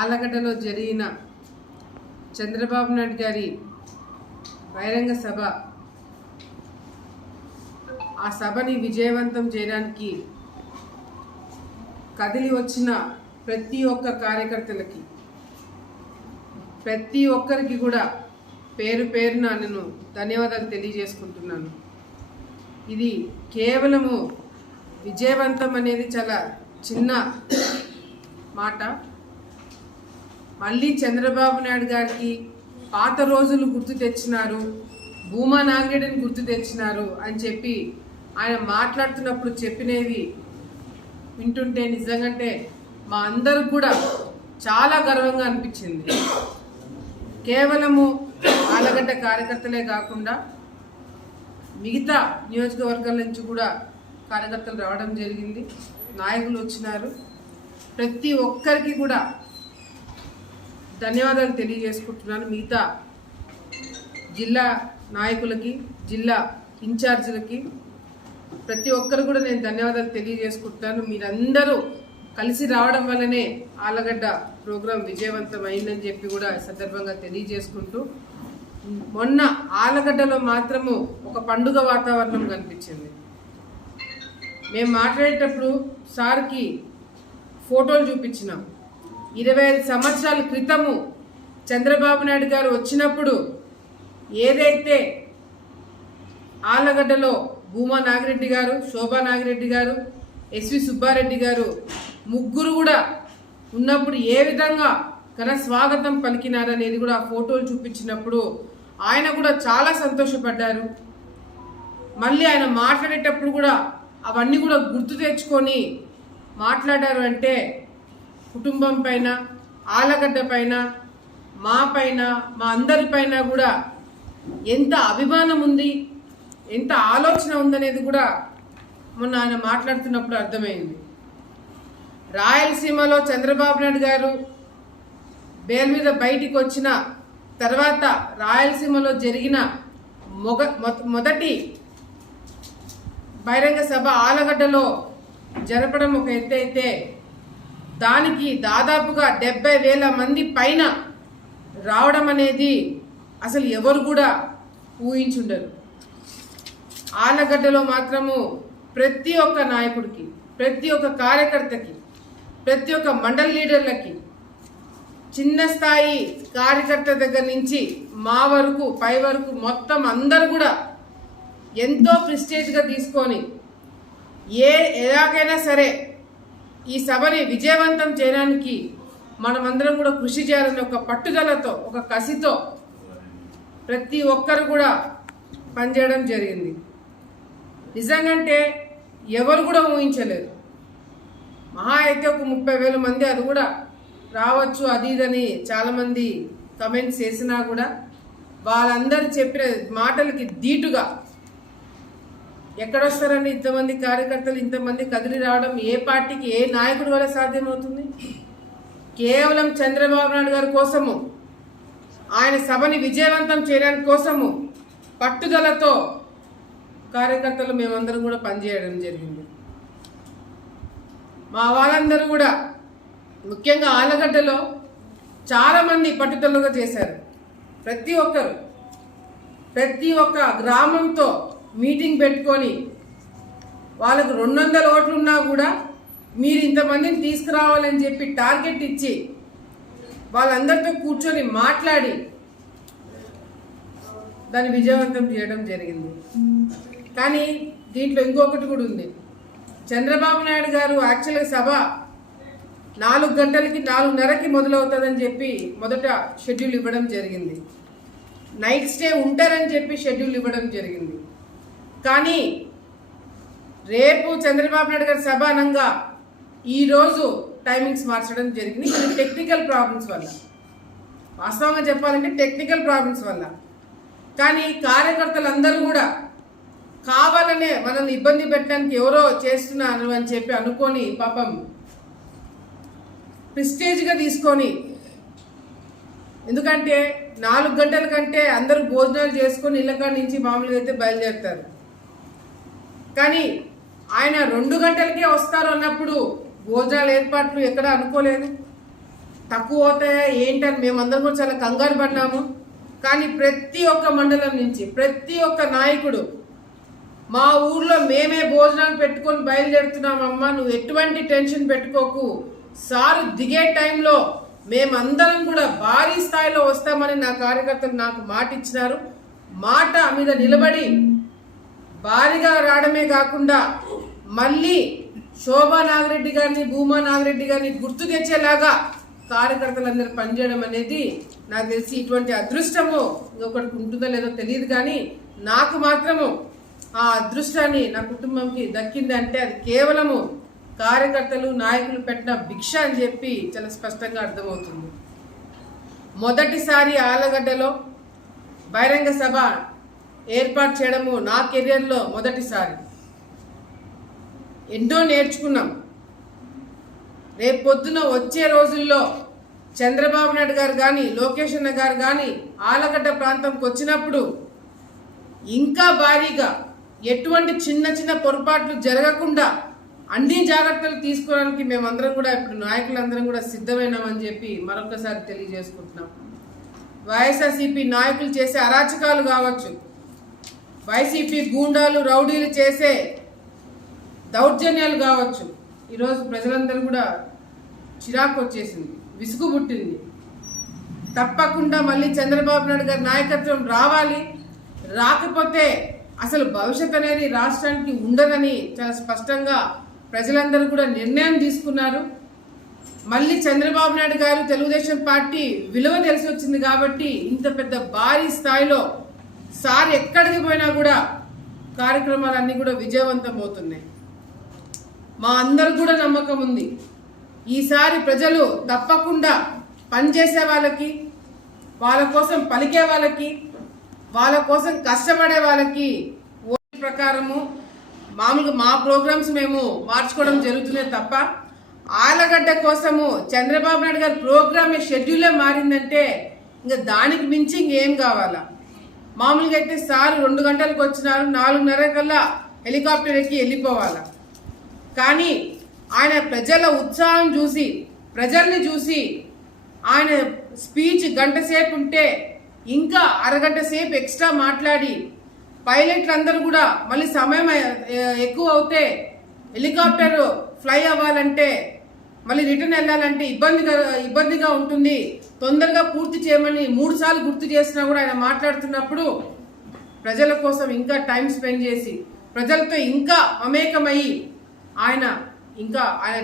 ఆలగడ్డలో జరిగిన చంద్రబాబు నాయుడు గారి బహిరంగ సభ, ఆ సభని విజయవంతం చేయడానికి కదిలి వచ్చిన ప్రతి ఒక్క కార్యకర్తలకి, ప్రతి ఒక్కరికి కూడా పేరు పేరున నేను ధన్యవాదాలు తెలియజేసుకుంటున్నాను. ఇది కేవలము విజయవంతం అనేది చాలా చిన్న మాట. మళ్ళీ చంద్రబాబు నాయుడు గారికి పాత రోజులు గుర్తు తెచ్చినారు, భూమా నాగిరెడ్డిని గుర్తు తెచ్చినారు అని చెప్పి ఆయన మాట్లాడుతున్నప్పుడు చెప్పినవి వింటుంటే నిజంగానే మా అందరికి కూడా చాలా గర్వంగా అనిపించింది. కేవలము ఆలగడ్డ కార్యకర్తలే కాకుండా మిగతా నియోజకవర్గాల నుంచి కూడా కార్యకర్తలు రావడం జరిగింది, నాయకులు వచ్చినారు. ప్రతి ఒక్కరికి కూడా ధన్యవాదాలు తెలియజేసుకుంటున్నాను. మిగతా జిల్లా నాయకులకి, జిల్లా ఇన్ఛార్జీలకి, ప్రతి ఒక్కరు కూడా నేను ధన్యవాదాలు తెలియజేసుకుంటున్నాను. మీరందరూ కలిసి రావడం వల్లనే ఆలగడ్డ ప్రోగ్రాం విజయవంతం అయిందని చెప్పి కూడా సందర్భంగా తెలియజేసుకుంటూ, మొన్న ఆలగడ్డలో మాత్రము ఒక పండుగ వాతావరణం కనిపించింది. మేము మాట్లాడేటప్పుడు సార్కి ఫోటోలు చూపించినాం. 25 సంవత్సరాల క్రితము చంద్రబాబు నాయుడు గారు వచ్చినప్పుడు ఏదైతే ఆలగడ్డలో భూమా నాగిరెడ్డి గారు, శోభా నాగిరెడ్డి గారు, ఎస్వి సుబ్బారెడ్డి గారు ముగ్గురు కూడా ఉన్నప్పుడు ఏ విధంగా ఘన స్వాగతం పలికినారనేది కూడా ఆ ఫోటోలు చూపించినప్పుడు ఆయన కూడా చాలా సంతోషపడ్డారు. మళ్ళీ ఆయన మాట్లాడేటప్పుడు కూడా అవన్నీ కూడా గుర్తు తెచ్చుకొని మాట్లాడారు. అంటే కుటుంబం పైన, ఆలగడ్డ పైన, మా పైన, మా అందరి పైన కూడా ఎంత అభిమానం ఉంది, ఎంత ఆలోచన ఉందనేది కూడా మొన్న ఆయన మాట్లాడుతున్నప్పుడు అర్థమైంది. రాయలసీమలో చంద్రబాబు నాయుడు గారు బెయిల్ మీద బయటికి వచ్చిన తర్వాత రాయలసీమలో జరిగిన మొదటి బహిరంగ సభ ఆలగడ్డలో జరపడం ఒక ఎత్తు అయితే, దానికి దాదాపుగా 70,000 మంది పైన రావడం అనేది అసలు ఎవరు కూడా ఊహించుండరు. ఆలగడ్డలో మాత్రము ప్రతి ఒక్క నాయకుడికి, ప్రతి ఒక్క కార్యకర్తకి, ప్రతి ఒక్క మండల్ లీడర్లకి, చిన్న స్థాయి కార్యకర్త దగ్గర నుంచి మా వరకు పై వరకు మొత్తం అందరు కూడా ఎంతో ప్రెస్టేజ్గా తీసుకొని ఎలాగైనా సరే ఈ సభని విజయవంతం చేయడానికి మనమందరం కూడా కృషి చేయాలని ఒక పట్టుదలతో, ఒక కసితో ప్రతి ఒక్కరు కూడా పనిచేయడం జరిగింది. నిజంగంటే ఎవరు కూడా ఊహించలేరు. మహా అయితే ఒక 30,000 మంది, అది కూడా రావచ్చు అది ఇదని చాలామంది కమెంట్స్ చేసినా కూడా వాళ్ళందరూ చెప్పిన మాటలకి ధీటుగా ఎక్కడొస్తారని ఇంతమంది కార్యకర్తలు ఇంతమంది కదిలి రావడం ఏ పార్టీకి, ఏ నాయకుడి వల్ల సాధ్యమవుతుంది? కేవలం చంద్రబాబు నాయుడు గారి కోసము, ఆయన సభని విజయవంతం చేయడానికి కోసము పట్టుదలతో కార్యకర్తలు మేమందరం కూడా పనిచేయడం జరిగింది. మా వాళ్ళందరూ కూడా ముఖ్యంగా ఆలగడ్డలో చాలామంది పట్టుదలగా చేశారు. ప్రతి ఒక్కరు ప్రతి ఒక్క గ్రామంతో మీటింగ్ పెట్టుకొని వాళ్ళకు 200 ఓట్లు ఉన్నా కూడా మీరు ఇంతమందిని తీసుకురావాలని చెప్పి టార్గెట్ ఇచ్చి వాళ్ళందరితో కూర్చొని మాట్లాడి దాన్ని విజయవంతం చేయడం జరిగింది. కానీ దీంట్లో ఇంకొకటి కూడా ఉంది. చంద్రబాబు నాయుడు గారు యాక్చువల్గా సభ 4 గంటలకి 4:30కి మొదలవుతుందని చెప్పి మొదట షెడ్యూల్ ఇవ్వడం జరిగింది. నైట్ స్టే ఉంటారని చెప్పి షెడ్యూల్ ఇవ్వడం జరిగింది. కానీ రేపు చంద్రబాబు నాయుడు గారి సభ అనంగా ఈరోజు టైమింగ్స్ మార్చడం జరిగింది. ఇది టెక్నికల్ ప్రాబ్లమ్స్ వల్ల, వాస్తవంగా చెప్పాలంటే టెక్నికల్ ప్రాబ్లమ్స్ వల్ల. కానీ కార్యకర్తలందరూ కూడా కావాలనే మనల్ని ఇబ్బంది పెట్టడానికి ఎవరో చేస్తున్నారు అని చెప్పి అనుకొని పాపం ప్రెస్టేజ్గా తీసుకొని, ఎందుకంటే 4 గంటల కంటే అందరూ భోజనాలు చేసుకొని ఇళ్ళకాడ నుంచి మామూలుగా అయితే బయలుదేరుతారు. కానీ ఆయన 2 గంటలకే వస్తారు అన్నప్పుడు భోజనాల ఏర్పాట్లు ఎక్కడ అనుకోలేదు. తక్కువ అవుతాయా ఏంటని మేమందరం కూడా చాలా కంగారు పడ్డాము. కానీ ప్రతి ఒక్క మండలం నుంచి ప్రతి ఒక్క నాయకుడు మా ఊర్లో మేమే భోజనాలు పెట్టుకొని బయలుదేరుతున్నామమ్మా, నువ్వు ఎటువంటి టెన్షన్ పెట్టుకోకు, సారు దిగే టైంలో మేమందరం కూడా భారీ స్థాయిలో వస్తామని నా కార్యకర్తలు నాకు మాట ఇచ్చినారు. మాట మీద నిలబడి భారీగా రావడమే కాకుండా మళ్ళీ శోభా నాగిరెడ్డి గారిని భూమా నాగిరెడ్డి గారిని గుర్తు తెచ్చేలాగా కార్యకర్తలందరూ పనిచేయడం అనేది నాకు తెలిసి ఇటువంటి అదృష్టము ఇంకొకటికి ఉంటుందో లేదో తెలియదు, కానీ నాకు మాత్రము ఆ అదృష్టాన్ని నా కుటుంబంకి దక్కింది అంటే అది కేవలము కార్యకర్తలు నాయకులు పెట్టిన భిక్ష అని చెప్పి చాలా స్పష్టంగా అర్థమవుతుంది. మొదటిసారి ఆలగడ్డలో బహిరంగ సభ ఏర్పాటు చేయడము నా కెరియర్లో మొదటిసారి. ఎన్నో నేర్చుకున్నాం. రేపు పొద్దున వచ్చే రోజుల్లో చంద్రబాబు నాయుడు గారు కానీ లోకేష్ అన్న గారు కానీ ఆలగడ్డ ప్రాంతంకి వచ్చినప్పుడు ఇంకా భారీగా ఎటువంటి చిన్న చిన్న పొరపాట్లు జరగకుండా అన్ని జాగ్రత్తలు తీసుకోవడానికి మేమందరం కూడా ఇప్పుడు నాయకులందరం కూడా సిద్ధమైనామని చెప్పి మరొకసారి తెలియజేసుకుంటున్నాం. వైఎస్ఆర్సీపీ నాయకులు చేసే అరాచకాలు కావచ్చు, వైసీపీ గూండాలు రౌడీలు చేసే దౌర్జన్యాలు కావచ్చు, ఈరోజు ప్రజలందరూ కూడా చిరాకు వచ్చేసింది, విసుగు పుట్టింది. తప్పకుండా మళ్ళీ చంద్రబాబు నాయుడు గారి నాయకత్వం రావాలి. రాకపోతే అసలు భవిష్యత్ అనేది రాష్ట్రానికి ఉండదని చాలా స్పష్టంగా ప్రజలందరూ కూడా నిర్ణయం తీసుకున్నారు. మళ్ళీ చంద్రబాబు నాయుడు గారు తెలుగుదేశం పార్టీ విలువ తెలిసి వచ్చింది కాబట్టి ఇంత పెద్ద భారీ స్థాయిలో సార్ ఎక్కడికి పోయినా కూడా కార్యక్రమాలన్నీ కూడా విజయవంతం అవుతున్నాయి. మా అందరు కూడా నమ్మకం ఉంది, ఈసారి ప్రజలు తప్పకుండా పనిచేసే వాళ్ళకి, వాళ్ళ కోసం పలికే వాళ్ళకి, వాళ్ళ కోసం కష్టపడే వాళ్ళకి ఓటు ప్రకారము మామూలుగా మా ప్రోగ్రామ్స్ మేము మార్చుకోవడం జరుగుతుంది తప్ప ఆలగడ్డ కోసము చంద్రబాబు నాయుడు గారి ప్రోగ్రామ్ షెడ్యూలే మారిందంటే ఇంకా దానికి మించి ఇంకేం కావాలా. మామూలుగా అయితే సార్ 2 గంటలకు వచ్చినారు, 4:30 కల్లా హెలికాప్టర్ ఎక్కి వెళ్ళిపోవాలా. కానీ ఆయన ప్రజల ఉత్సాహం చూసి, ప్రజల్ని చూసి ఆయన స్పీచ్ గంట సేపు ఉంటే ఇంకా అరగంట సేపు ఎక్స్ట్రా మాట్లాడి పైలట్లు అందరూ కూడా మళ్ళీ సమయం ఎక్కువ అవుతే హెలికాప్టర్ ఫ్లై అవ్వాలంటే మళ్ళీ రిటర్న్ వెళ్ళాలంటే ఇబ్బందిగా ఉంటుంది, తొందరగా పూర్తి చేయమని 3 సార్లు గుర్తు చేసినా కూడా ఆయన మాట్లాడుతున్నప్పుడు ప్రజల కోసం ఇంకా టైం స్పెండ్ చేసి ప్రజలతో ఇంకా మమేకమయ్యి ఆయన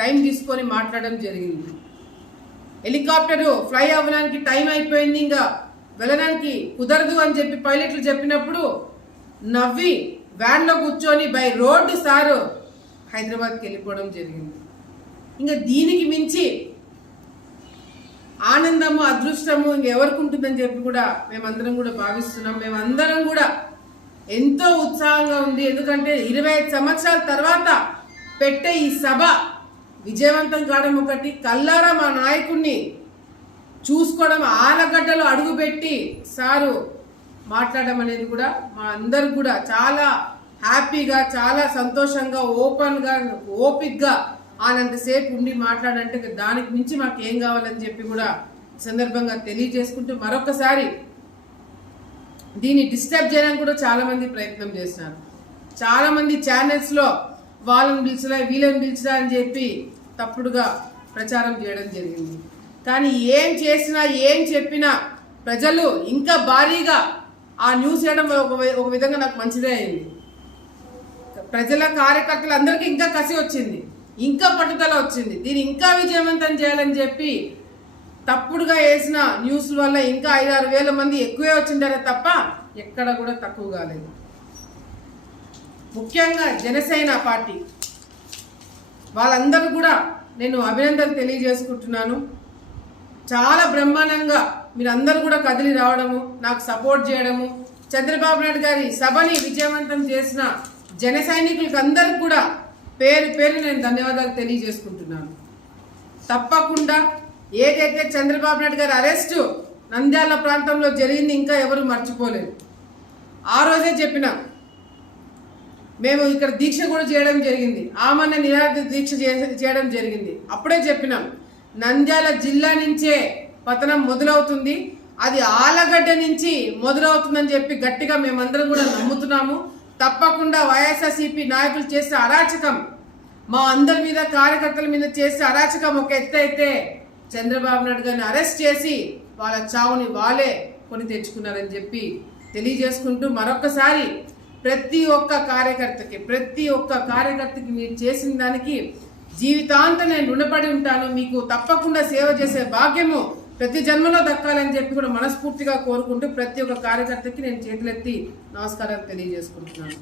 టైం తీసుకొని మాట్లాడడం జరిగింది. హెలికాప్టర్ ఫ్లై అవ్వడానికి టైం అయిపోయింది, ఇంకా వెళ్ళడానికి కుదరదు అని చెప్పి పైలట్లు చెప్పినప్పుడు నవ్వి వ్యాన్లో కూర్చొని బై రోడ్డు సారు హైదరాబాద్కి వెళ్ళిపోవడం జరిగింది. ఇంకా దీనికి మించి ఆనందము అదృష్టము ఇంకెవరికి ఉంటుందని చెప్పి కూడా మేమందరం కూడా భావిస్తున్నాం. మేమందరం కూడా ఎంతో ఉత్సాహంగా ఉంది. ఎందుకంటే 25 సంవత్సరాల తర్వాత పెట్టే ఈ సభ విజయవంతం కావడం ఒకటి, కల్లారా మా నాయకుడిని చూసుకోవడం, ఆలగడ్డలో అడుగుపెట్టి సారు మాట్లాడడం అనేది కూడా మా అందరు కూడా చాలా హ్యాపీగా, చాలా సంతోషంగా, ఓపెన్గా, ఓపిక్గా ఆనంతసేపు ఉండి మాట్లాడంటే దానికి మించి మాకు ఏం కావాలని చెప్పి కూడా సందర్భంగా తెలియజేసుకుంటూ మరొకసారి దీన్ని డిస్టర్బ్ చేయడానికి కూడా చాలామంది ప్రయత్నం చేస్తున్నారు. చాలామంది ఛానల్స్లో వాళ్ళని పిలిచినా వీళ్ళని పిలిచినా అని చెప్పి తప్పుడుగా ప్రచారం చేయడం జరిగింది. కానీ ఏం చేసినా ఏం చెప్పినా ప్రజలు ఇంకా భారీగా ఆ న్యూస్ చేయడం ఒక విధంగా నాకు మంచిదే అయింది. ప్రజల కార్యకర్తలు అందరికీ ఇంకా కసి వచ్చింది, ఇంకా పట్టుదల వచ్చింది. దీన్ని ఇంకా విజయవంతం చేయాలని చెప్పి తప్పుడుగా వేసిన న్యూస్ల వల్ల ఇంకా 5-6 వేల మంది ఎక్కువే వచ్చిండారే తప్ప ఎక్కడ కూడా తక్కువ కాలేదు. ముఖ్యంగా జనసేన పార్టీ వాళ్ళందరూ కూడా నేను అభినందనలు తెలియజేసుకుంటున్నాను. చాలా బ్రహ్మాండంగా మీరందరూ కూడా కదిలి రావడము, నాకు సపోర్ట్ చేయడము, చంద్రబాబు నాయుడు గారి సభని విజయవంతం చేసిన జన సైనికులకు అందరికి కూడా పేరు పేరు నేను ధన్యవాదాలు తెలియజేసుకుంటున్నాను. తప్పకుండా ఏదైతే చంద్రబాబు నాయుడు గారి అరెస్టు నంద్యాల ప్రాంతంలో జరిగింది ఇంకా ఎవరు మర్చిపోలేదు. ఆ రోజే చెప్పిన మేము ఇక్కడ దీక్ష కూడా చేయడం జరిగింది, ఆమరణ నిరాహార దీక్ష చేయడం జరిగింది. అప్పుడే చెప్పినాం నంద్యాల జిల్లా నుంచే పతనం మొదలవుతుంది. అది ఆలగడ్డ నుంచి మొదలవుతుందని చెప్పి గట్టిగా మేమందరం కూడా నమ్ముతున్నాము. తప్పకుండా వైఎస్ఆర్సీపీ నాయకులు చేసే అరాచకం, మా అందరి మీద కార్యకర్తల మీద చేసే అరాచకం ఒక ఎత్తు అయితే, చంద్రబాబు నాయుడు గారిని అరెస్ట్ చేసి వాళ్ళ చావుని వాళ్ళే కొని తెచ్చుకున్నారని చెప్పి తెలియజేసుకుంటూ, మరొక్కసారి ప్రతి ఒక్క కార్యకర్తకి మీరు చేసిన దానికి జీవితాంతం నేను రుణపడి ఉంటాను. మీకు తప్పకుండా సేవ చేసే భాగ్యము ప్రతి జన్మలో దక్కాలని చెప్పి కూడా మనస్ఫూర్తిగా కోరుకుంటూ ప్రతి ఒక్క కార్యకర్తకి నేను చేతులెత్తి నమస్కారాలు తెలియజేసుకుంటున్నాను.